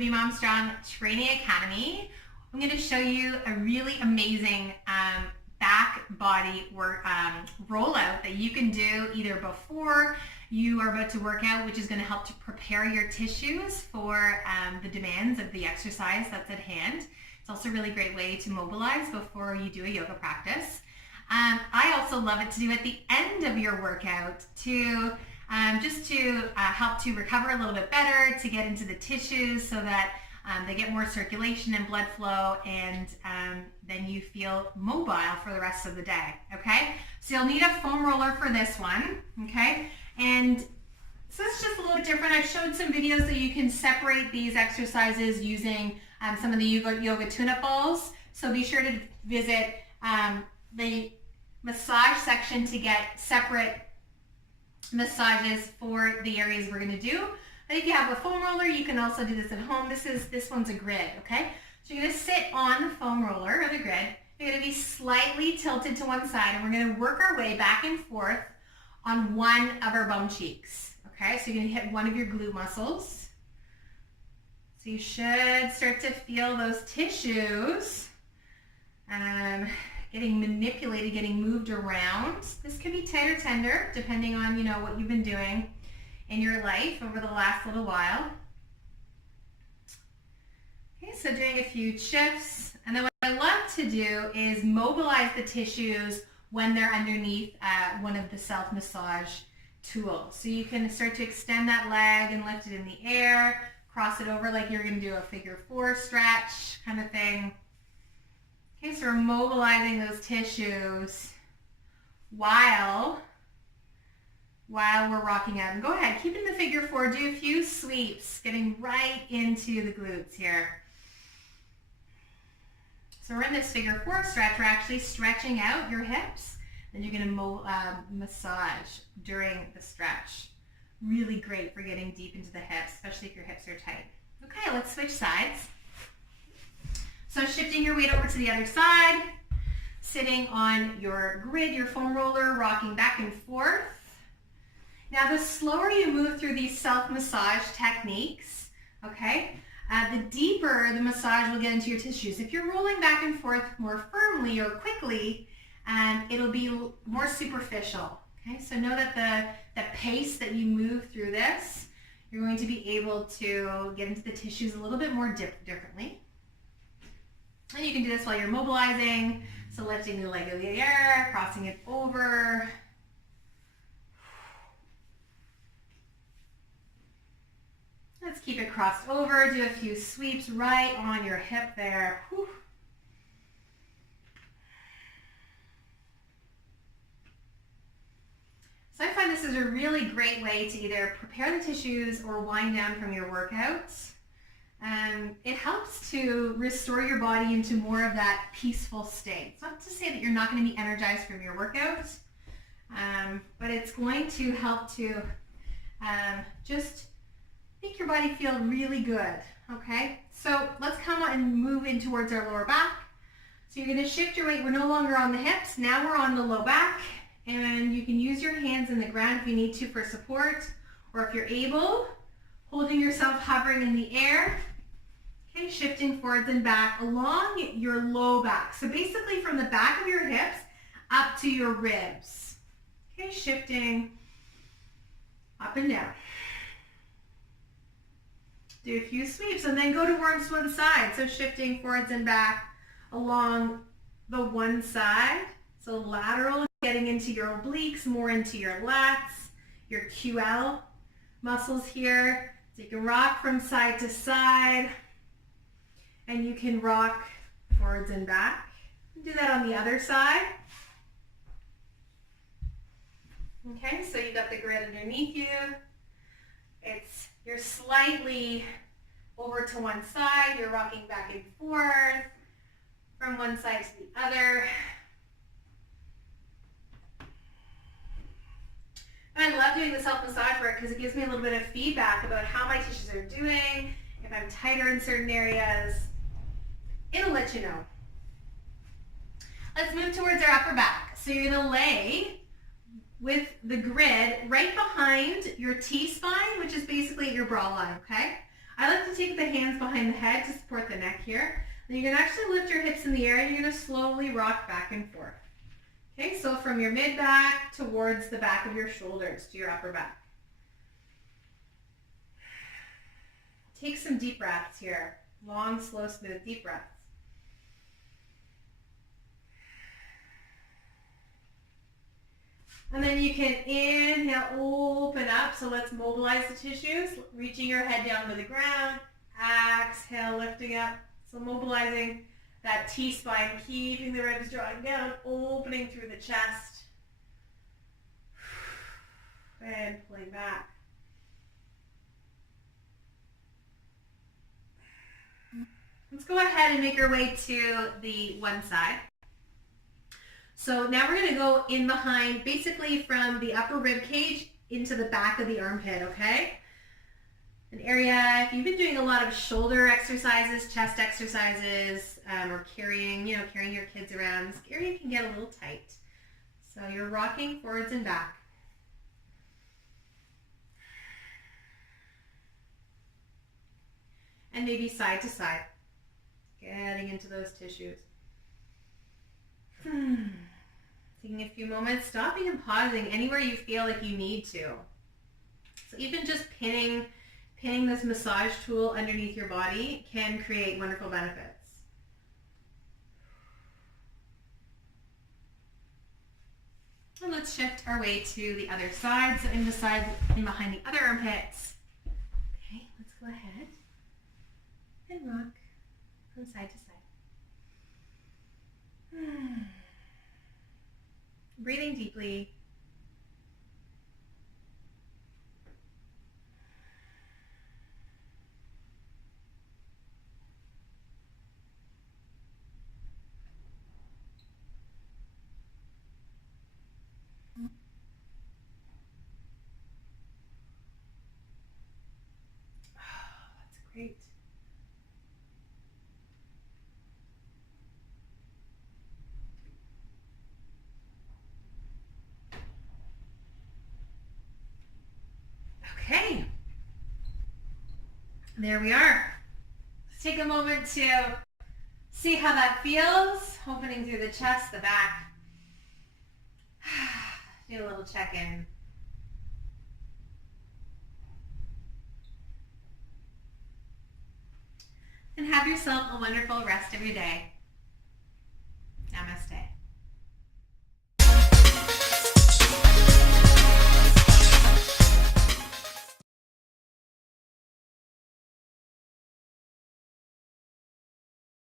Be Mom Strong Training Academy. I'm going to show you a really amazing back body work rollout that you can do either before you are about to work out, which is going to help to prepare your tissues for the demands of the exercise that's at hand. It's also a really great way to mobilize before you do a yoga practice. I also love it to do at the end of your workout to just to help to recover a little bit better, to get into the tissues so that they get more circulation and blood flow, and then you feel mobile for the rest of the day, okay? So you'll need a foam roller for this one, okay? And so it's just a little bit different. I've showed some videos that you can separate these exercises using some of the yoga tune-up balls. So be sure to visit the massage section to get separate massages for the areas we're going to do. And if you have a foam roller, you can also do this at home. This one's a grid, okay? So you're going to sit on the foam roller or the grid. You're going to be slightly tilted to one side, and we're going to work our way back and forth on one of our bum cheeks, okay? So you're going to hit one of your glute muscles. So you should start to feel those tissues getting manipulated, getting moved around. This could be tight or tender, depending on, you know, what you've been doing in your life over the last little while. Okay, so doing a few shifts. And then what I love to do is mobilize the tissues when they're underneath one of the self-massage tools. So you can start to extend that leg and lift it in the air, cross it over like you're gonna do a figure 4 stretch kind of thing. Okay, so we're mobilizing those tissues while we're rocking out. And go ahead, keep in the figure 4, do a few sweeps, getting right into the glutes here. So we're in this figure 4 stretch. We're actually stretching out your hips. Then you're gonna massage during the stretch. Really great for getting deep into the hips, especially if your hips are tight. Okay, let's switch sides. So shifting your weight over to the other side, sitting on your grid, your foam roller, rocking back and forth. Now the slower you move through these self-massage techniques, okay, the deeper the massage will get into your tissues. If you're rolling back and forth more firmly or quickly, it'll be more superficial, okay? So know that the pace that you move through this, you're going to be able to get into the tissues a little bit more differently. And you can do this while you're mobilizing, so lifting the leg in the air, crossing it over. Let's keep it crossed over, do a few sweeps right on your hip there. Whew. So I find this is a really great way to either prepare the tissues or wind down from your workouts. It helps to restore your body into more of that peaceful state. It's not to say that you're not going to be energized from your workouts, but it's going to help to just make your body feel really good, okay? So let's come on and move in towards our lower back. So you're going to shift your weight. We're no longer on the hips. Now we're on the low back, and you can use your hands in the ground if you need to for support, or if you're able, holding yourself hovering in the air. Okay, shifting forwards and back along your low back. So basically from the back of your hips up to your ribs. Okay, shifting up and down. Do a few sweeps and then go towards one side. So shifting forwards and back along the one side. So lateral, getting into your obliques, more into your lats, your QL muscles here. So you can rock from side to side, and you can rock forwards and back. Do that on the other side. Okay, so you got the grid underneath you. You're slightly over to one side. You're rocking back and forth from one side to the other. And I love doing the self-massage work because it gives me a little bit of feedback about how my tissues are doing, if I'm tighter in certain areas. It'll let you know. Let's move towards our upper back. So you're going to lay with the grid right behind your T-spine, which is basically your bra line, okay? I like to take the hands behind the head to support the neck here. Then you're gonna actually lift your hips in the air and you're gonna slowly rock back and forth. Okay, so from your mid-back towards the back of your shoulders to your upper back. Take some deep breaths here. Long, slow, smooth, deep breaths. And then you can inhale, open up. So let's mobilize the tissues, reaching your head down to the ground. Exhale, lifting up. So mobilizing that T-spine, keeping the ribs drawing down, opening through the chest. And pulling back. Let's go ahead and make our way to the one side. So now we're going to go in behind, basically from the upper rib cage into the back of the armpit, okay? An area, if you've been doing a lot of shoulder exercises, chest exercises, or carrying your kids around, this area can get a little tight. So you're rocking forwards and back. And maybe side to side, getting into those tissues. Taking a few moments, stopping and pausing anywhere you feel like you need to. So even just pinning this massage tool underneath your body can create wonderful benefits. And let's shift our way to the other side. So in behind the other armpits. Okay, let's go ahead and rock from side to side. Breathing deeply. That's great. Okay, there we are. Let's take a moment to see how that feels, opening through the chest, the back. Do a little check-in. And have yourself a wonderful rest of your day. Namaste.